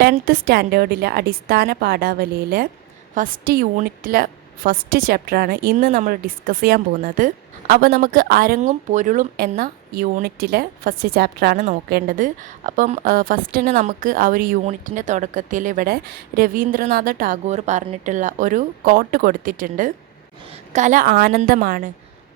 Tenth സ്റ്റാൻഡേർഡിലെ അടിസ്ഥാന പാഠാവലിയിലെ first യൂണിറ്റിലെ first ചാപ്റ്ററാണ് ഇന്ന് നമ്മൾ ഡിസ്കസ് ചെയ്യാൻ പോകുന്നത്. അപ്പോൾ നമുക്ക് അരങ്ങും പൊരുളും എന്ന യൂണിറ്റിലെ ഫസ്റ്റ് ചാപ്റ്ററാണ് നോക്കേണ്ടത്. അപ്പം ഫസ്റ്റ് തന്നെ നമുക്ക് ആ ഒരു യൂണിറ്റിന്റെ തുടക്കത്തിൽ ഇവിടെ രവീന്ദ്രനാഥ ടാഗോർ പറഞ്ഞിട്ടുള്ള ഒരു കോട്ട് കൊടുത്തിട്ടുണ്ട്. കല ആനന്ദമാണ്.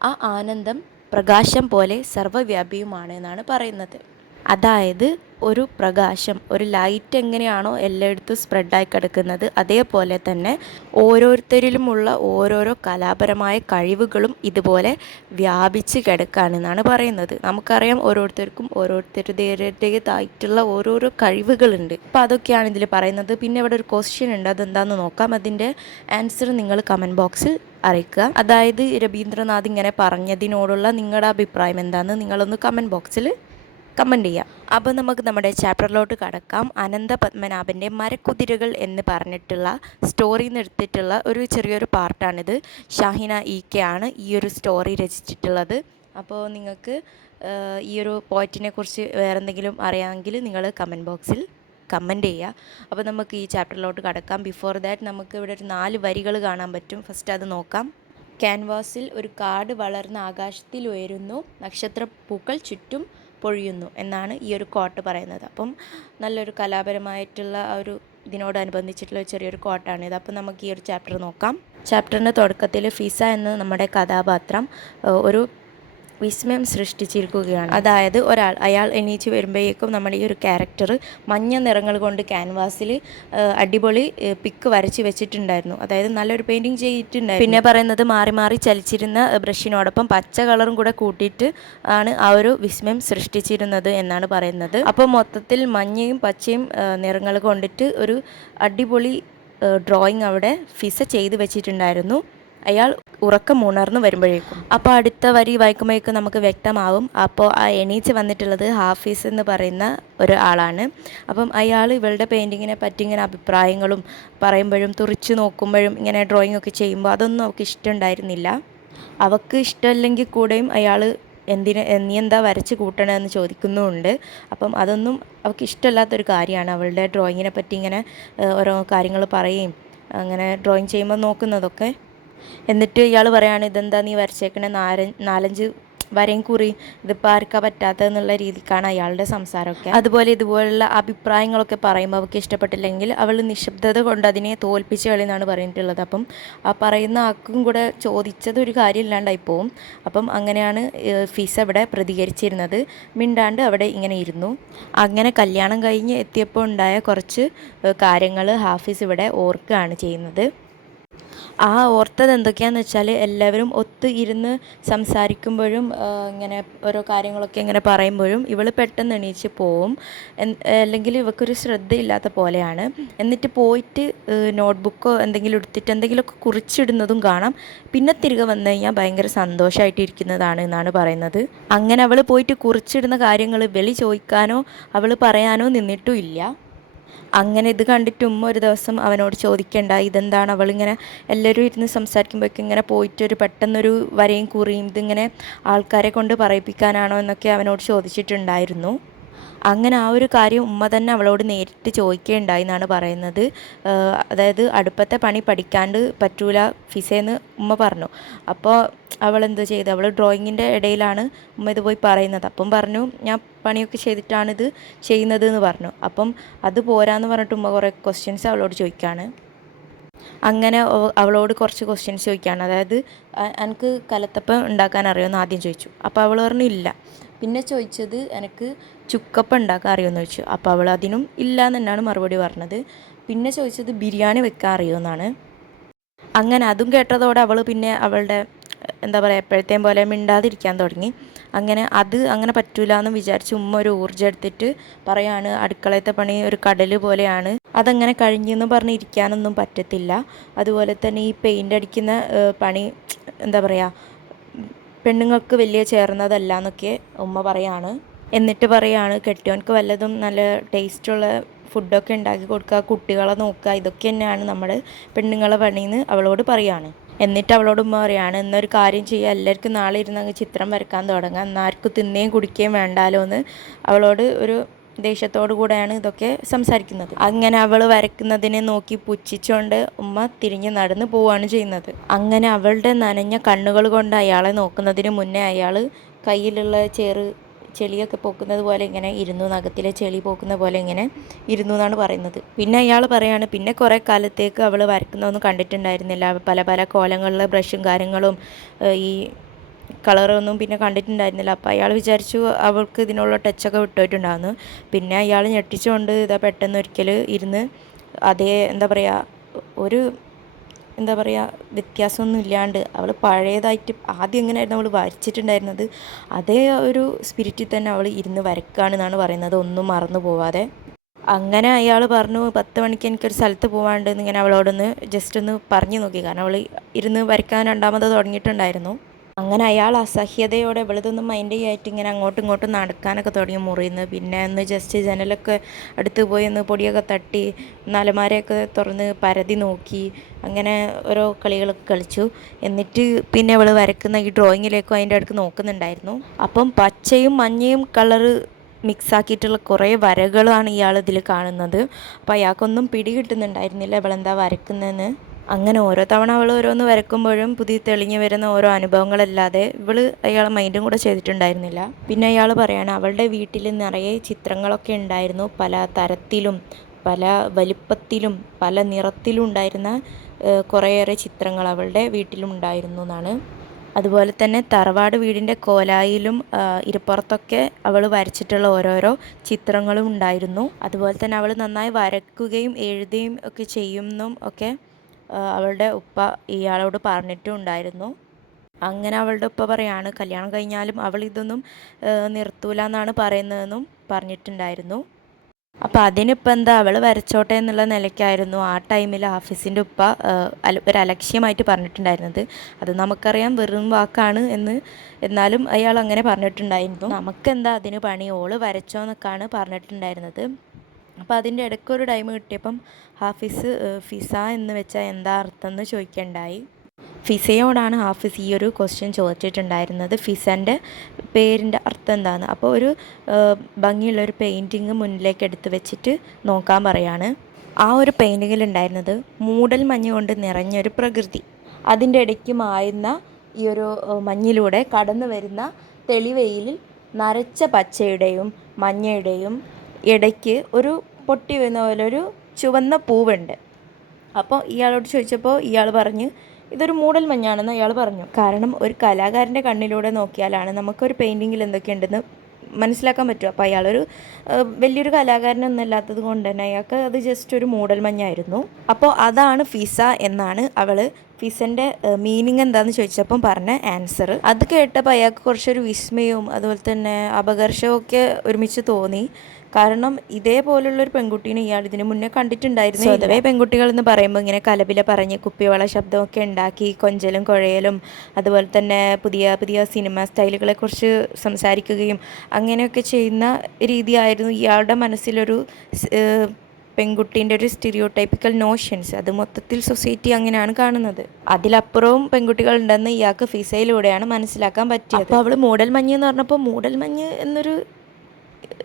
ആ ആനന്ദം പ്രകാശം പോലെ സർവവ്യാപിയുമാണ് എന്നാണ് പറയുന്നത്. അതായത് ഒരു പ്രകാശം ഒരു ലൈറ്റ് എങ്ങനെയാണോ എല്ലായിടത്തും സ്പ്രെഡായി കിടക്കുന്നത് അതേപോലെ തന്നെ ഓരോരുത്തരിലുമുള്ള ഓരോരോ കലാപരമായ കഴിവുകളും ഇതുപോലെ വ്യാപിച്ച് കിടക്കുകയാണെന്നാണ് പറയുന്നത്. നമുക്കറിയാം ഓരോരുത്തർക്കും ഓരോരുത്തരുടേതായിട്ടുള്ള ഓരോരോ കഴിവുകളുണ്ട്. അപ്പോൾ അതൊക്കെയാണ് ഇതിൽ പറയുന്നത്. പിന്നെ ഇവിടെ ഒരു ക്വസ്റ്റ്യൻ ഉണ്ട്. അതെന്താണെന്ന് നോക്കാം. അതിന്റെ ആൻസർ നിങ്ങൾ കമന്റ് ബോക്സിൽ അറിയിക്കുക. അതായത് രവീന്ദ്രനാഥ് ഇങ്ങനെ പറഞ്ഞതിനോടുള്ള നിങ്ങളുടെ അഭിപ്രായം എന്താണെന്ന് നിങ്ങളൊന്ന് കമന്റ് ബോക്സിൽ കമന്റ് ചെയ്യാം. അപ്പോൾ നമുക്ക് നമ്മുടെ ചാപ്റ്ററിലോട്ട് കടക്കാം. അനന്ത പത്മനാഭന്റെ മരക്കുതിരകൾ എന്ന് പറഞ്ഞിട്ടുള്ള സ്റ്റോറിയിൽ നിന്ന് എടുത്തിട്ടുള്ള ഒരു ചെറിയൊരു പാർട്ടാണിത്. ഷാഹിന ഇ കെ ആണ് ഈ ഒരു സ്റ്റോറി രചിച്ചിട്ടുള്ളത്. അപ്പോൾ നിങ്ങൾക്ക് ഈ ഒരു പോയിറ്റിനെ കുറിച്ച് വേറെ എന്തെങ്കിലും അറിയാമെങ്കിൽ നിങ്ങൾ കമന്റ് ബോക്സിൽ കമന്റ് ചെയ്യുക അപ്പോൾ നമുക്ക് ഈ ചാപ്റ്ററിലോട്ട് കടക്കാം. ബിഫോർ ദാറ്റ് നമുക്ക് ഇവിടെ ഒരു നാല് വരികൾ കാണാൻ പറ്റും. ഫസ്റ്റ് അത് നോക്കാം. ക്യാൻവാസിൽ ഒരു കാട് വളർന്ന ആകാശത്തിൽ ഉയരുന്നു. നക്ഷത്ര പൂക്കൾ ചുറ്റും പൊഴിയുന്നു എന്നാണ് ഈ ഒരു കോട്ട് പറയുന്നത്. അപ്പം നല്ലൊരു കലാപരമായിട്ടുള്ള ആ ഒരു ഇതിനോടനുബന്ധിച്ചിട്ടുള്ള ചെറിയൊരു കോട്ടാണ് ഇത് അപ്പം നമുക്ക് ഈ ഒരു ചാപ്റ്റർ നോക്കാം. ചാപ്റ്ററിന്റെ തുടക്കത്തിൽ ഫിസ എന്ന നമ്മുടെ കഥാപാത്രം ഒരു വിസ്മയം സൃഷ്ടിച്ചിരിക്കുകയാണ്. അതായത് ഒരാൾ അയാൾ എണീച്ച് വരുമ്പോഴേക്കും നമ്മുടെ ഈ ഒരു ക്യാരക്ടർ മഞ്ഞ നിറങ്ങൾ കൊണ്ട് ക്യാൻവാസിൽ അടിപൊളി പിക്ക് വരച്ച് വെച്ചിട്ടുണ്ടായിരുന്നു. അതായത് നല്ലൊരു പെയിന്റിങ് ചെയ്തിട്ടുണ്ടായിരുന്നു. പിന്നെ പറയുന്നത് മാറി മാറി ചലിച്ചിരുന്ന ബ്രഷിനോടൊപ്പം പച്ച കളറും കൂടെ കൂട്ടിയിട്ട് ആണ് ആ ഒരു വിസ്മയം സൃഷ്ടിച്ചിരുന്നത് എന്നാണ് പറയുന്നത്. അപ്പോൾ മൊത്തത്തിൽ മഞ്ഞയും പച്ചയും നിറങ്ങൾ കൊണ്ടിട്ട് ഒരു അടിപൊളി ഡ്രോയിങ് അവിടെ ഫിസ ചെയ്ത് വെച്ചിട്ടുണ്ടായിരുന്നു. അയാൾ ഉറക്കം ഉണർന്നു വരുമ്പോഴേക്കും. അപ്പോൾ അടുത്ത വരി വായിക്കുമ്പോഴേക്കും നമുക്ക് വ്യക്തമാവും. അപ്പോൾ ആ എണീച്ച് വന്നിട്ടുള്ളത് ഹാഫീസ് എന്ന് പറയുന്ന ഒരു ആളാണ്. അപ്പം അയാൾ ഇവളുടെ പെയിന്റിങ്ങിനെ പറ്റി ഇങ്ങനെ അഭിപ്രായങ്ങളും പറയുമ്പോഴും തുറിച്ച് നോക്കുമ്പോഴും ഇങ്ങനെ ഡ്രോയിങ് ഒക്കെ ചെയ്യുമ്പോൾ അതൊന്നും അവൾക്ക് ഇഷ്ടമുണ്ടായിരുന്നില്ല. അവൾക്ക് ഇഷ്ടമല്ലെങ്കിൽ കൂടെയും അയാൾ എന്തിന് നീ എന്താ വരച്ച് കൂട്ടണമെന്ന് ചോദിക്കുന്നുമുണ്ട്. അപ്പം അതൊന്നും അവൾക്ക് ഇഷ്ടമല്ലാത്തൊരു കാര്യമാണ്. അവളുടെ ഡ്രോയിങ്ങിനെ പറ്റി ഇങ്ങനെ ഓരോ കാര്യങ്ങൾ പറയുകയും അങ്ങനെ ഡ്രോയിങ് ചെയ്യുമ്പോൾ നോക്കുന്നതൊക്കെ. എന്നിട്ട് ഇയാൾ പറയാണ് ഇതെന്താ നീ വരച്ചേക്കണേ? നാര നാലഞ്ച് വരയും കുറി. ഇതിപ്പോൾ ആർക്കാ പറ്റാത്തതെന്നുള്ള രീതിക്കാണ് അയാളുടെ സംസാരമൊക്കെ. അതുപോലെ ഇതുപോലുള്ള അഭിപ്രായങ്ങളൊക്കെ പറയുമ്പോൾ അവൾക്ക് ഇഷ്ടപ്പെട്ടില്ലെങ്കിൽ അവൾ നിശബ്ദത കൊണ്ട് അതിനെ തോൽപ്പിച്ച് കളി എന്നാണ് പറഞ്ഞിട്ടുള്ളത്. അപ്പം ആ പറയുന്ന ആൾക്കും കൂടെ ചോദിച്ചത് ഒരു കാര്യമില്ലാണ്ടായി പോവും. അപ്പം അങ്ങനെയാണ് ഫീസ് അവിടെ പ്രതികരിച്ചിരുന്നത്. മിണ്ടാണ്ട് അവിടെ ഇങ്ങനെ ഇരുന്നു. അങ്ങനെ കല്യാണം കഴിഞ്ഞ് എത്തിയപ്പോൾ ഉണ്ടായ കുറച്ച് കാര്യങ്ങൾ ഹാഫീസ് ഇവിടെ ഓർക്കുകയാണ് ചെയ്യുന്നത്. ആ ഓർത്തത് എന്തൊക്കെയാന്ന് വെച്ചാൽ എല്ലാവരും ഒത്ത് ഇരുന്ന് സംസാരിക്കുമ്പോഴും ഇങ്ങനെ ഓരോ കാര്യങ്ങളൊക്കെ ഇങ്ങനെ പറയുമ്പോഴും ഇവൾ പെട്ടെന്ന് എണീച്ച് പോവും. അല്ലെങ്കിൽ ഇവക്കൊരു ശ്രദ്ധയില്ലാത്ത പോലെയാണ്. എന്നിട്ട് പോയിട്ട് നോട്ട്ബുക്കോ എന്തെങ്കിലും എടുത്തിട്ട് എന്തെങ്കിലുമൊക്കെ കുറിച്ചിടുന്നതും കാണാം. പിന്നെ തിരികെ വന്നു കഴിഞ്ഞാൽ ഭയങ്കര സന്തോഷമായിട്ടിരിക്കുന്നതാണ് എന്നാണ് പറയുന്നത്. അങ്ങനെ അവൾ പോയിട്ട് കുറിച്ചിടുന്ന കാര്യങ്ങൾ വെളി ചോദിക്കാനോ അവൾ പറയാനോ നിന്നിട്ടും ഇല്ല. അങ്ങനെ ഇത് കണ്ടിട്ട് ഉമ്മ ഒരു ദിവസം അവനോട് ചോദിക്കേണ്ട ഇതെന്താണ്? അവളിങ്ങനെ എല്ലാവരും ഇരുന്ന് സംസാരിക്കുമ്പോഴേക്കും ഇങ്ങനെ പോയിട്ടൊരു പെട്ടെന്നൊരു വരയും കുറിയും ഇതിങ്ങനെ ആൾക്കാരെ കൊണ്ട് പറയിപ്പിക്കാനാണോ എന്നൊക്കെ അവനോട് ചോദിച്ചിട്ടുണ്ടായിരുന്നു. അങ്ങനെ ആ ഒരു കാര്യം ഉമ്മ തന്നെ അവളോട് നേരിട്ട് ചോദിക്കുകയുണ്ടായി എന്നാണ് പറയുന്നത്. അതായത് അടുപ്പത്തെ പണി പഠിക്കാണ്ട് പറ്റൂല ഫിസേന്ന് ഉമ്മ പറഞ്ഞു. അപ്പോൾ അവൾ എന്ത് ചെയ്തു? അവൾ ഡ്രോയിങ്ങിന്റെ ഇടയിലാണ് ഉമ്മ ഇത് പോയി പറയുന്നത്. അപ്പം പറഞ്ഞു ഞാൻ പണിയൊക്കെ ചെയ്തിട്ടാണിത് ചെയ്യുന്നത് എന്ന് പറഞ്ഞു. അപ്പം അത് പോരാന്ന് പറഞ്ഞിട്ട് ഉമ്മ കുറേ ക്വസ്റ്റ്യൻസ് അവളോട് ചോദിക്കുകയാണ് അങ്ങനെ അവളോട് കുറച്ച് ക്വസ്റ്റ്യൻസ് ചോദിക്കുകയാണ് അതായത് എനിക്ക് കലത്തപ്പം ഉണ്ടാക്കാൻ അറിയുമെന്ന് ആദ്യം ചോദിച്ചു. അപ്പോൾ അവൾ പറഞ്ഞു ഇല്ല. പിന്നെ ചോദിച്ചത് എനിക്ക് ചുക്കപ്പം ഉണ്ടാക്കാൻ അറിയുമെന്ന് ചോദിച്ചു. അപ്പോൾ അവൾ അതിനും ഇല്ല എന്നാണ് മറുപടി പറഞ്ഞത്. പിന്നെ ചോദിച്ചത് ബിരിയാണി വെക്കാൻ അറിയുമെന്നാണ് അങ്ങനെ അതും കേട്ടതോടെ അവൾ പിന്നെ അവളുടെ എന്താ പറയുക എപ്പോഴത്തേം പോലെ മിണ്ടാതിരിക്കാൻ തുടങ്ങി. അങ്ങനെ അത് അങ്ങനെ പറ്റൂല എന്ന് വിചാരിച്ച് ഉമ്മ ഒരു ഊർജം എടുത്തിട്ട് പറയാണ് അടുക്കളത്തെ പണി ഒരു കടൽ പോലെയാണ്. അതങ്ങനെ കഴിഞ്ഞെന്ന് പറഞ്ഞ് ഇരിക്കാനൊന്നും പറ്റത്തില്ല. അതുപോലെ തന്നെ ഈ പെയിന്റ് അടിക്കുന്ന പണി എന്താ പറയുക പെണ്ണുങ്ങൾക്ക് വലിയ ചേർന്നതല്ല എന്നൊക്കെ ഉമ്മ പറയാണ്. എന്നിട്ട് പറയാണ് കെട്ടിയോൻക്ക് വല്ലതും നല്ല ടേസ്റ്റുള്ള ഫുഡൊക്കെ ഉണ്ടാക്കി കൊടുക്കുക കുട്ടികളെ നോക്കുക ഇതൊക്കെ തന്നെയാണ് നമ്മൾ പെണ്ണുങ്ങളെ പണിയെന്ന് അവളോട് പറയാണ്. എന്നിട്ട് അവളോട് ഉമ്മ പറയാണ് എന്നൊരു കാര്യം ചെയ്യുക എല്ലാവർക്കും നാളെ ഇരുന്ന് അങ്ങ് ചിത്രം വരക്കാൻ തുടങ്ങാം എന്നാർക്കും തിന്നുകയും കുടിക്കുകയും വേണ്ടാലോ എന്ന് അവളോട് ഒരു ദേഷ്യത്തോടു കൂടെയാണ് ഇതൊക്കെ സംസാരിക്കുന്നത്. അങ്ങനെ അവൾ വരക്കുന്നതിനെ നോക്കി പുച്ഛിച്ചുകൊണ്ട് ഉമ്മ തിരിഞ്ഞു നടന്നു പോവുകയാണ് ചെയ്യുന്നത്. അങ്ങനെ അവളുടെ നനഞ്ഞ കണ്ണുകൾ കൊണ്ട് അയാളെ നോക്കുന്നതിന് മുന്നേ അയാൾ കയ്യിലുള്ള ചേറ് ചെളിയൊക്കെ പോക്കുന്നത് പോലെ ഇങ്ങനെ ഇരുന്നു നഖത്തിലെ ചെളി പോക്കുന്ന പോലെ ഇങ്ങനെ ഇരുന്നു എന്നാണ് പറയുന്നത്. പിന്നെ അയാൾ പറയാണ് പിന്നെ കുറേ കാലത്തേക്ക് അവൾ വരക്കുന്നതൊന്നും കണ്ടിട്ടുണ്ടായിരുന്നില്ല. പല പല കോലങ്ങളിലെ ബ്രഷും കാര്യങ്ങളും ഈ കളറൊന്നും പിന്നെ കണ്ടിട്ടുണ്ടായിരുന്നില്ല. അപ്പോൾ അയാൾ വിചാരിച്ചു അവൾക്ക് ഇതിനുള്ള ടച്ചൊക്കെ വിട്ടുപോയിട്ടുണ്ടായിരുന്നു പിന്നെ അയാൾ ഞെട്ടിച്ചുകൊണ്ട് ഇതാ പെട്ടെന്ന് ഒരിക്കൽ ഇരുന്ന് അതേ എന്താ പറയുക ഒരു എന്താ പറയുക വ്യത്യാസമൊന്നും ഇല്ലാണ്ട് അവൾ പഴയതായിട്ട് ആദ്യം എങ്ങനെയായിരുന്നു അവൾ വരച്ചിട്ടുണ്ടായിരുന്നത് അതേ ഒരു സ്പിരിറ്റിൽ തന്നെ അവൾ ഇരുന്ന് വരക്കുകയാണെന്നാണ് പറയുന്നത് ഒന്നും മറന്നു പോവാതെ. അങ്ങനെ അയാൾ പറഞ്ഞു പത്ത് മണിക്ക് എനിക്കൊരു സ്ഥലത്ത് പോകാണ്ട് ഇങ്ങനെ അവളോടൊന്ന് ജസ്റ്റ് ഒന്ന് പറഞ്ഞു നോക്കി. കാരണം അവൾ ഇരുന്ന് വരയ്ക്കാൻ രണ്ടാമത് തുടങ്ങിയിട്ടുണ്ടായിരുന്നു. അങ്ങനെ അയാൾ അസഹ്യതയോടെ ഇവളിതൊന്നും മൈൻഡ് ചെയ്യായിട്ട് ഇങ്ങനെ അങ്ങോട്ടും ഇങ്ങോട്ടും നടക്കാനൊക്കെ തുടങ്ങി മുറിയുന്നു. പിന്നെ ഒന്ന് ജസ്റ്റ് ജനലൊക്കെ അടുത്ത് പോയി ഒന്ന് പൊടിയൊക്കെ തട്ടി നലമാരയൊക്കെ തുറന്ന് പരതി നോക്കി. അങ്ങനെ ഓരോ കളികളൊക്കെ കളിച്ചു. എന്നിട്ട് പിന്നെ അവൾ വരക്കുന്ന ഈ ഡ്രോയിങ്ങിലേക്കും അതിന്റെ അടുക്ക് നോക്കുന്നുണ്ടായിരുന്നു. അപ്പം പച്ചയും മഞ്ഞയും കളറ് മിക്സാക്കിയിട്ടുള്ള കുറേ വരകളാണ് ഇയാൾ ഇതിൽ കാണുന്നത്. അപ്പോൾ അയാൾക്കൊന്നും പിടി കിട്ടുന്നുണ്ടായിരുന്നില്ല ഇവളെന്താ വരക്കുന്നതെന്ന് അങ്ങനെ ഓരോ തവണ അവൾ ഓരോന്ന് വരക്കുമ്പോഴും പുതിയ തെളിഞ്ഞു വരുന്ന ഓരോ അനുഭവങ്ങളല്ലാതെ ഇവൾ അയാളെ മൈൻഡും കൂടെ ചെയ്തിട്ടുണ്ടായിരുന്നില്ല. പിന്നെ അയാൾ പറയാണ് അവളുടെ വീട്ടിൽ നിറയെ ചിത്രങ്ങളൊക്കെ ഉണ്ടായിരുന്നു. പല തരത്തിലും പല വലിപ്പത്തിലും പല നിറത്തിലും ഉണ്ടായിരുന്ന കുറേയേറെ ചിത്രങ്ങൾ അവളുടെ വീട്ടിലും ഉണ്ടായിരുന്നു എന്നാണ്. അതുപോലെ തന്നെ തറവാട് വീടിന്റെ കോലായിലും ഇരുപ്പുറത്തൊക്കെ അവൾ വരച്ചിട്ടുള്ള ഓരോരോ ചിത്രങ്ങളും ഉണ്ടായിരുന്നു. അതുപോലെ തന്നെ അവൾ നന്നായി വരക്കുകയും എഴുതുകയും ഒക്കെ ചെയ്യുമെന്നും ഒക്കെ അവളുടെ ഉപ്പ ഇയാളോട് പറഞ്ഞിട്ടുണ്ടായിരുന്നു. അങ്ങനെ അവളുടെ ഉപ്പ പറയാണ് കല്യാണം കഴിഞ്ഞാലും അവൾ ഇതൊന്നും നിർത്തൂല എന്നാണ് പറയുന്നതെന്നും പറഞ്ഞിട്ടുണ്ടായിരുന്നു. അപ്പം അതിനിപ്പോൾ എന്താ അവൾ വരച്ചോട്ടെ എന്നുള്ള നിലയ്ക്കായിരുന്നു ആ ടൈമിൽ ആഫീസിന്റെ ഉപ്പ ഒരു അലക്ഷ്യമായിട്ട് പറഞ്ഞിട്ടുണ്ടായിരുന്നത്. അത് നമുക്കറിയാം വെറും വാക്കാണ് എന്ന്. എന്നാലും അയാൾ അങ്ങനെ പറഞ്ഞിട്ടുണ്ടായിരുന്നു. നമുക്കെന്താ അതിന് പണി? ഓൾ വരച്ചോ എന്നൊക്കെയാണ് പറഞ്ഞിട്ടുണ്ടായിരുന്നത്. അപ്പോൾ അതിന്റെ ഇടയ്ക്കൊരു ടൈം കിട്ടിയപ്പം ഹാഫിസ് ഫിസ എന്ന് വെച്ചാൽ എന്താ അർത്ഥം എന്ന് ചോദിക്കണ്ടായി. ഫിസയോടാണ് ഹാഫിസ് ഈ ഒരു ക്വസ്റ്റ്യൻ ചോദിച്ചിട്ടുണ്ടായിരുന്നത്. ഫിസന്റെ പേരിന്റെ അർത്ഥം എന്താണ്? അപ്പോൾ ഒരു ഭംഗിയുള്ള ഒരു പെയിന്റിങ് മുന്നിലേക്ക് എടുത്ത് വെച്ചിട്ട് നോക്കാൻ പറയാണ്. ആ ഒരു പെയിന്റിങ്ങിൽ ഉണ്ടായിരുന്നത് മൂടൽ മഞ്ഞ് കൊണ്ട് നിറഞ്ഞൊരു പ്രകൃതി. അതിന്റെ ഇടയ്ക്ക് മായുന്ന ഈ ഒരു മഞ്ഞിലൂടെ കടന്നു വരുന്ന തെളിവെയിലിൽ നരച്ച പച്ചയുടെയും മഞ്ഞയുടെയും ഇടയ്ക്ക് ഒരു പൊട്ടി വരുന്ന പോലെ ഒരു ചുവന്ന പൂവുണ്ട്. അപ്പോൾ ഇയാളോട് ചോദിച്ചപ്പോൾ ഇയാൾ പറഞ്ഞു ഇതൊരു മൂടൽ മഞ്ഞാണെന്ന് അയാൾ പറഞ്ഞു. കാരണം ഒരു കലാകാരന്റെ കണ്ണിലൂടെ നോക്കിയാലാണ് നമുക്കൊരു പെയിന്റിങ്ങിൽ എന്തൊക്കെയുണ്ടെന്ന് മനസ്സിലാക്കാൻ പറ്റും. അപ്പോൾ അയാളൊരു വലിയൊരു കലാകാരനൊന്നും അല്ലാത്തത് കൊണ്ട് തന്നെ അയാൾക്ക് അത് ജസ്റ്റ് ഒരു മൂടൽ മഞ്ഞായിരുന്നു. അപ്പോൾ അതാണ് ഫിസ എന്നാണ് അവൾ ഫിസന്റെ മീനിങ് എന്താണെന്ന് ചോദിച്ചപ്പം പറഞ്ഞ ആൻസർ അത് കേട്ടപ്പോൾ അയാൾക്ക് കുറച്ചൊരു വിസ്മയവും അതുപോലെ തന്നെ അപകർഷവും ഒക്കെ ഒരുമിച്ച് തോന്നി. കാരണം ഇതേപോലുള്ള ഒരു പെൺകുട്ടീനെ ഇയാൾ ഇതിന് മുന്നേ കണ്ടിട്ടുണ്ടായിരുന്നു സ്വതവേ പെൺകുട്ടികൾ എന്ന് പറയുമ്പോൾ ഇങ്ങനെ കലപില പറഞ്ഞ് കുപ്പിവള ശബ്ദമൊക്കെ ഉണ്ടാക്കി കൊഞ്ചലും കുഴയലും അതുപോലെ തന്നെ പുതിയ പുതിയ സിനിമ സ്റ്റൈലുകളെ കുറിച്ച് സംസാരിക്കുകയും അങ്ങനെയൊക്കെ ചെയ്യുന്ന രീതിയായിരുന്നു ഇയാളുടെ മനസ്സിലൊരു പെൺകുട്ടീന്റെ ഒരു സ്റ്റീരിയോ ടൈപ്പിക്കൽ നോഷൻസ് അത് മൊത്തത്തിൽ സൊസൈറ്റി അങ്ങനെയാണ് കാണുന്നത്. അതിലപ്പുറവും പെൺകുട്ടികൾ ഉണ്ടെന്ന് ഇയാൾക്ക് ഫിസയിലൂടെയാണ് മനസ്സിലാക്കാൻ പറ്റിയത്. അപ്പോൾ അവൾ മൂടൽ മഞ്ഞ് എന്ന് പറഞ്ഞപ്പോൾ മൂടൽ മഞ്ഞ് എന്നൊരു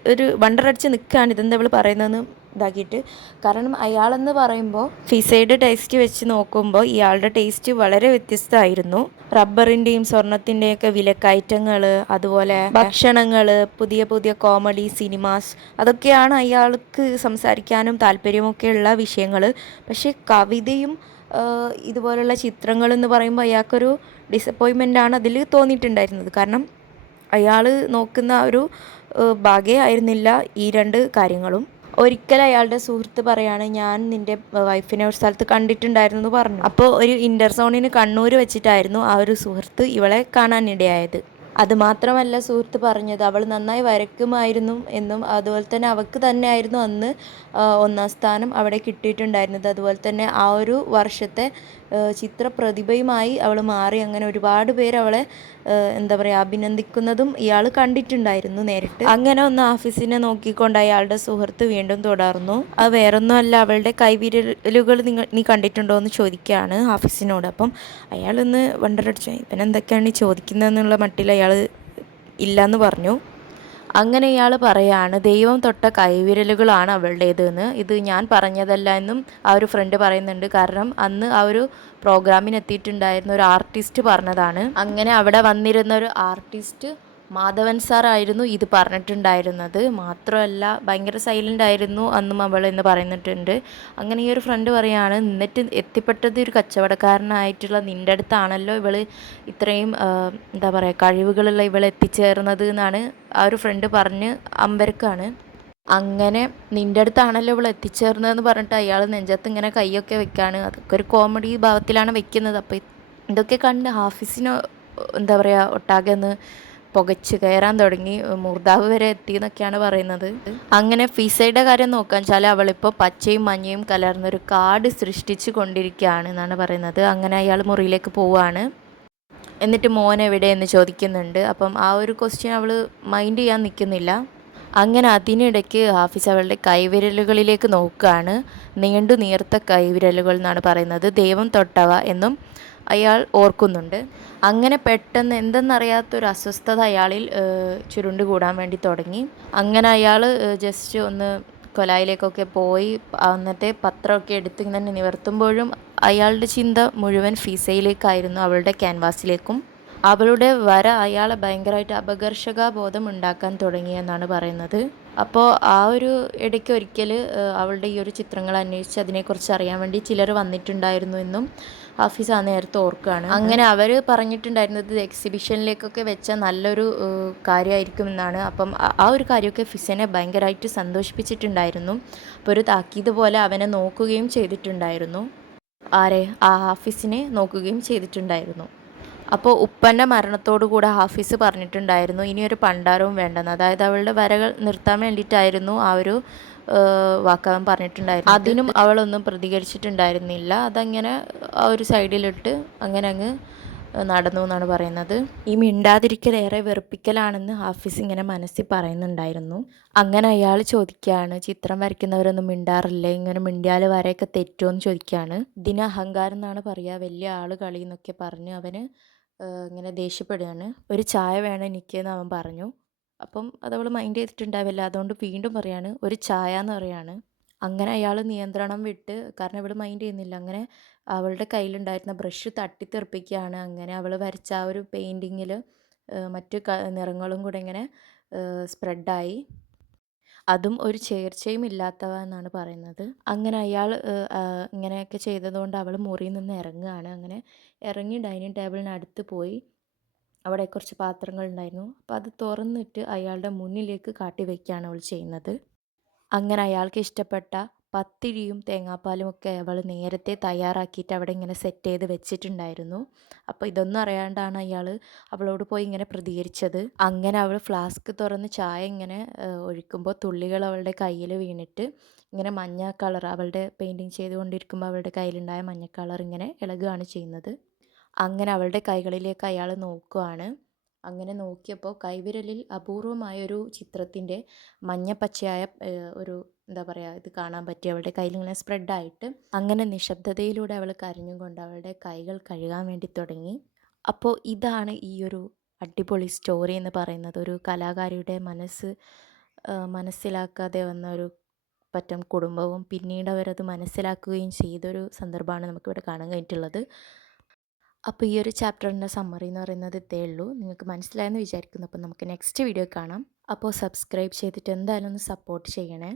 ഒരു വണ്ടറടിച്ച് നിൽക്കുകയാണ് ഇതെന്താ അവൾ പറയുന്നതെന്ന് ഇതാക്കിയിട്ട്. കാരണം അയാളെന്ന് പറയുമ്പോൾ ഫിസൈഡ് ടേസ്റ്റ് വെച്ച് നോക്കുമ്പോൾ ഇയാളുടെ ടേസ്റ്റ് വളരെ വ്യത്യസ്തമായിരുന്നു. റബ്ബറിന്റെയും സ്വർണത്തിന്റെയും ഒക്കെ വിലക്കയറ്റങ്ങൾ അതുപോലെ ഭക്ഷണങ്ങൾ പുതിയ പുതിയ കോമഡി സിനിമാസ് അതൊക്കെയാണ് അയാൾക്ക് സംസാരിക്കാനും താല്പര്യമൊക്കെയുള്ള വിഷയങ്ങൾ. പക്ഷേ കവിതയും ഇതുപോലുള്ള ചിത്രങ്ങളെന്ന് പറയുമ്പോൾ അയാൾക്കൊരു ഡിസപ്പോയിൻമെന്റ് ആണ് അതിൽ തോന്നിയിട്ടുണ്ടായിരുന്നത്. കാരണം അയാൾ നോക്കുന്ന ഒരു ഭാഗ്യമായിരുന്നില്ല ഈ രണ്ട് കാര്യങ്ങളും. ഒരിക്കൽ അയാളുടെ സുഹൃത്ത് പറയാണ് ഞാൻ നിന്റെ വൈഫിനെ ഒരു സ്ഥലത്ത് കണ്ടിട്ടുണ്ടായിരുന്നു പറഞ്ഞു. അപ്പോൾ ഒരു ഇന്റർസോണിന് കണ്ണൂർ വെച്ചിട്ടായിരുന്നു ആ ഒരു സുഹൃത്ത് ഇവളെ കാണാനിടയായത്. അതുമാത്രമല്ല സുഹൃത്ത് പറഞ്ഞത് അവൾ നന്നായി വരയ്ക്കുമായിരുന്നു എന്നും അതുപോലെ തന്നെ അവൾക്ക് തന്നെയായിരുന്നു അന്ന് ഒന്നാം സ്ഥാനം അവിടെ കിട്ടിയിട്ടുണ്ടായിരുന്നത്. അതുപോലെ തന്നെ ആ ഒരു വർഷത്തെ ചിത്രപ്രതിഭയുമായി അവൾ മാറി. അങ്ങനെ ഒരുപാട് പേര് അവളെ എന്താ പറയുക അഭിനന്ദിക്കുന്നതും ഇയാൾ കണ്ടിട്ടുണ്ടായിരുന്നു നേരിട്ട്. അങ്ങനെ ഒന്ന് ആഫീസിനെ നോക്കിക്കൊണ്ട് അയാളുടെ സുഹൃത്ത് വീണ്ടും തുടർന്നു അത് വേറൊന്നുമല്ല അവളുടെ കൈവിരലുകൾ നിങ്ങൾ നീ കണ്ടിട്ടുണ്ടോ? എന്ന് ചോദിക്കുകയാണ് ആഫീസിനോട്. അപ്പം അയാളൊന്ന് വണ്ടറടിച്ചു ഇവനെന്തൊക്കെയാണ് ചോദിക്കുന്നതെന്നുള്ള മട്ടിൽ അയാൾ ഇല്ലയെന്ന് പറഞ്ഞു. അങ്ങനെ ഇയാൾ പറയാണ് ദൈവം തൊട്ട കൈവിരലുകളാണ് അവളുടേത് എന്ന് ഇത് ഞാൻ പറഞ്ഞതല്ല എന്നും ആ ഒരു ഫ്രണ്ട് പറയുന്നുണ്ട്. കാരണം അന്ന് ആ ഒരു പ്രോഗ്രാമിന് എത്തിയിട്ടുണ്ടായിരുന്ന ഒരു ആർട്ടിസ്റ്റ് പറഞ്ഞതാണ്. അങ്ങനെ അവിടെ വന്നിരുന്ന ഒരു ആർട്ടിസ്റ്റ് മാധവൻ സാറായിരുന്നു ഇത് പറഞ്ഞിട്ടുണ്ടായിരുന്നത്. മാത്രമല്ല ഭയങ്കര സൈലന്റ് ആയിരുന്നു അന്നും അവൾ എന്ന് പറയുന്നിട്ടുണ്ട്. അങ്ങനെ ഈ ഒരു ഫ്രണ്ട് പറയാണ് നിന്നിട്ട് എത്തിപ്പെട്ടത് ഒരു കച്ചവടക്കാരനായിട്ടുള്ള നിന്റെ അടുത്താണല്ലോ ഇവൾ ഇത്രയും എന്താ പറയുക കഴിവുകളുള്ള ഇവൾ എത്തിച്ചേർന്നത് എന്നാണ് ആ ഒരു ഫ്രണ്ട് പറഞ്ഞ് അമ്പരക്കാണ്. അങ്ങനെ നിന്റെ അടുത്താണല്ലോ ഇവൾ എത്തിച്ചേർന്നതെന്ന് പറഞ്ഞിട്ട് അയാൾ നെഞ്ചത്ത് ഇങ്ങനെ കൈയൊക്കെ വെക്കാണ്. അതൊക്കെ ഒരു കോമഡി ഭാവത്തിലാണ് വെക്കുന്നത്. അപ്പോൾ ഇതൊക്കെ കണ്ട് ഹാഫിസിന് എന്താ പറയുക ഒട്ടാകെ ഒന്ന് പുകച്ച് കയറാൻ തുടങ്ങി. മൂർദാവ് വരെ എത്തി എന്നൊക്കെയാണ് പറയുന്നത്. അങ്ങനെ ഫിസയുടെ കാര്യം നോക്കാൻ വെച്ചാൽ അവളിപ്പോൾ പച്ചയും മഞ്ഞയും കലർന്നൊരു കാട് സൃഷ്ടിച്ചു കൊണ്ടിരിക്കുകയാണ് എന്നാണ് പറയുന്നത്. അങ്ങനെ അയാൾ മുറിയിലേക്ക് പോവുകയാണ് എന്നിട്ട് മോൻ എവിടെ എന്ന് ചോദിക്കുന്നുണ്ട്. അപ്പം ആ ഒരു ക്വസ്റ്റ്യൻ അവൾ മൈൻഡ് ചെയ്യാൻ നിൽക്കുന്നില്ല. അങ്ങനെ അതിനിടയ്ക്ക് ഹാഫിസ് അവളുടെ കൈവിരലുകളിലേക്ക് നോക്കുകയാണ്. നീണ്ടു നീർത്ത കൈവിരലുകൾ എന്നാണ് പറയുന്നത്. ദൈവം തൊട്ടവ എന്നും അയാൾ ഓർക്കുന്നുണ്ട്. അങ്ങനെ പെട്ടെന്ന് എന്തെന്നറിയാത്തൊരു അസ്വസ്ഥത അയാളിൽ ചുരുണ്ട് കൂടാൻ വേണ്ടി തുടങ്ങി. അങ്ങനെ അയാൾ ജസ്റ്റ് ഒന്ന് കൊലായിലേക്കൊക്കെ പോയി. അന്നത്തെ പത്രമൊക്കെ എടുത്ത് ഇങ്ങനെ നിവർത്തുമ്പോഴും അയാളുടെ ചിന്ത മുഴുവൻ ഫീസയിലേക്കായിരുന്നു അവളുടെ ക്യാൻവാസിലേക്കും. അവളുടെ വര അയാളെ ഭയങ്കരമായിട്ട് അപകർഷകാബോധം ഉണ്ടാക്കാൻ തുടങ്ങിയെന്നാണ് പറയുന്നത്. അപ്പോൾ ആ ഒരു ഇടയ്ക്ക് ഒരിക്കൽ അവളുടെ ഈ ഒരു ചിത്രങ്ങൾ അന്വേഷിച്ച് അതിനെക്കുറിച്ച് അറിയാൻ വേണ്ടി ചിലർ വന്നിട്ടുണ്ടായിരുന്നു എന്നും ഹാഫീസ് ആ നേരത്തെ ഓർക്കുകയാണ്. അങ്ങനെ അവർ പറഞ്ഞിട്ടുണ്ടായിരുന്നത് എക്സിബിഷനിലേക്കൊക്കെ വെച്ച നല്ലൊരു കാര്യമായിരിക്കും എന്നാണ് അപ്പം ആ ഒരു കാര്യമൊക്കെ ഫിസനെ ഭയങ്കരമായിട്ട് സന്തോഷിപ്പിച്ചിട്ടുണ്ടായിരുന്നു. അപ്പോൾ ഒരു താക്കീത് പോലെ അവനെ നോക്കുകയും ചെയ്തിട്ടുണ്ടായിരുന്നു. ആരെ? ആ ഹാഫീസിനെ നോക്കുകയും ചെയ്തിട്ടുണ്ടായിരുന്നു. അപ്പോൾ ഉപ്പന്റെ മരണത്തോടു കൂടെ ഹാഫീസ് പറഞ്ഞിട്ടുണ്ടായിരുന്നു ഇനിയൊരു പണ്ടാരവും വേണ്ടെന്ന്. അതായത് അവളുടെ വരകൾ നിർത്താൻ വേണ്ടിയിട്ടായിരുന്നു ആ ഒരു വാക്കവൻ പറഞ്ഞിട്ടുണ്ടായിരുന്നു അതിനും അവളൊന്നും പ്രതികരിച്ചിട്ടുണ്ടായിരുന്നില്ല. അതങ്ങനെ ആ ഒരു സൈഡിലിട്ട് അങ്ങനെ അങ്ങ് നടന്നു എന്നാണ് പറയുന്നത്. ഈ മിണ്ടാതിരിക്കൽ ഏറെ വെറുപ്പിക്കലാണെന്ന് ഹാഫിസ് ഇങ്ങനെ മനസ്സിൽ പറയുന്നുണ്ടായിരുന്നു. അങ്ങനെ അയാൾ ചോദിക്കുകയാണ് ചിത്രം വരയ്ക്കുന്നവരൊന്നും മിണ്ടാറില്ലേ? ഇങ്ങനെ മിണ്ടിയാൽ വരെയൊക്കെ തെറ്റുമോ? എന്ന് ചോദിക്കുകയാണ്. ഇതിന് അഹങ്കാരം എന്നാണ് പറയുക. വലിയ ആൾ കളി എന്നൊക്കെ പറഞ്ഞ് അവന് ഇങ്ങനെ ദേഷ്യപ്പെടുകയാണ്. ഒരു ചായ വേണം എനിക്ക് എന്ന് അവൻ പറഞ്ഞു. അപ്പം അതവൾ മൈൻഡ് ചെയ്തിട്ടുണ്ടാവില്ല. അതുകൊണ്ട് വീണ്ടും പറയാണ് ഒരു ചായ എന്ന് പറയാണ്. അങ്ങനെ അയാൾ നിയന്ത്രണം വിട്ട് കാരണം ഇവൾ മൈൻഡ് ചെയ്യുന്നില്ല. അങ്ങനെ അവളുടെ കയ്യിലുണ്ടായിരുന്ന ബ്രഷ് തട്ടിത്തെറിപ്പിക്കുകയാണ്. അങ്ങനെ അവൾ വരച്ച ആ ഒരു പെയിന്റിങ്ങിൽ മറ്റു നിറങ്ങളും കൂടെ ഇങ്ങനെ സ്പ്രെഡായി അതും ഒരു ചേർച്ചയും ഇല്ലാത്തവ എന്നാണ് പറയുന്നത്. അങ്ങനെ അയാൾ ഇങ്ങനെയൊക്കെ ചെയ്തതുകൊണ്ട് അവൾ മുറിയിൽ നിന്ന് ഇറങ്ങുകയാണ്. അങ്ങനെ ഇറങ്ങി ഡൈനിങ് ടേബിളിനടുത്ത് പോയി. അവിടെ കുറച്ച് പാത്രങ്ങൾ ഉണ്ടായിരുന്നു. അപ്പോൾ അത് തുറന്നിട്ട് അയാളുടെ മുന്നിലേക്ക് കാട്ടി വയ്ക്കുകയാണ് അവൾ ചെയ്യുന്നത്. അങ്ങനെ അയാൾക്ക് ഇഷ്ടപ്പെട്ട പത്തിരിയും തേങ്ങാപ്പാലും ഒക്കെ അവൾ നേരത്തെ തയ്യാറാക്കിയിട്ട് അവിടെ ഇങ്ങനെ സെറ്റ് ചെയ്ത് വെച്ചിട്ടുണ്ടായിരുന്നു. അപ്പോൾ ഇതൊന്നും അറിയാണ്ടാണ് അയാൾ അവളോട് പോയി ഇങ്ങനെ പ്രതികരിച്ചത്. അങ്ങനെ അവൾ ഫ്ലാസ്ക് തുറന്ന് ചായ ഇങ്ങനെ ഒഴിക്കുമ്പോൾ തുള്ളികൾ അവളുടെ കയ്യിൽ വീണിട്ട് ഇങ്ങനെ മഞ്ഞ കളർ അവളുടെ പെയിന്റിങ് ചെയ്തുകൊണ്ടിരിക്കുമ്പോൾ അവളുടെ കയ്യിലുണ്ടായ മഞ്ഞ കളർ ഇങ്ങനെ ഇളകുകയാണ് ചെയ്യുന്നത്. അങ്ങനെ അവളുടെ കൈകളിലേക്ക് അയാൾ നോക്കുവാണ്. അങ്ങനെ നോക്കിയപ്പോൾ കൈവിരലിൽ അപൂർവമായൊരു ചിത്രത്തിന്റെ മഞ്ഞപ്പച്ചയായ ഒരു എന്താ പറയുക ഇത് കാണാൻ പറ്റി. അവളുടെ കയ്യിൽ ഇങ്ങനെ സ്പ്രെഡായിട്ട് അങ്ങനെ നിശബ്ദതയിലൂടെ അവൾ കരഞ്ഞുകൊണ്ട് അവളുടെ കൈകൾ കഴുകാൻ വേണ്ടി തുടങ്ങി. അപ്പോൾ ഇതാണ് ഈ ഒരു അടിപൊളി സ്റ്റോറി എന്ന് പറയുന്നത്. ഒരു കലാകാരിയുടെ മനസ്സ് മനസ്സിലാക്കാതെ വന്ന ഒരു പറ്റം കുടുംബവും പിന്നീട് അവരത് മനസ്സിലാക്കുകയും ചെയ്തൊരു സന്ദർഭമാണ് നമുക്കിവിടെ കാണാൻ കഴിഞ്ഞിട്ടുള്ളത്. അപ്പോൾ ഈ ഒരു ചാപ്റ്ററിന്റെ സമ്മറി എന്ന് പറയുന്നത് ഇതേ ഉള്ളൂ. നിങ്ങൾക്ക് മനസ്സിലായെന്ന് വിചാരിക്കുന്നു. അപ്പോൾ നമുക്ക് നെക്സ്റ്റ് വീഡിയോ കാണാം. അപ്പോൾ സബ്സ്ക്രൈബ് ചെയ്തിട്ട് എന്തായാലും ഒന്ന് സപ്പോർട്ട് ചെയ്യണേ.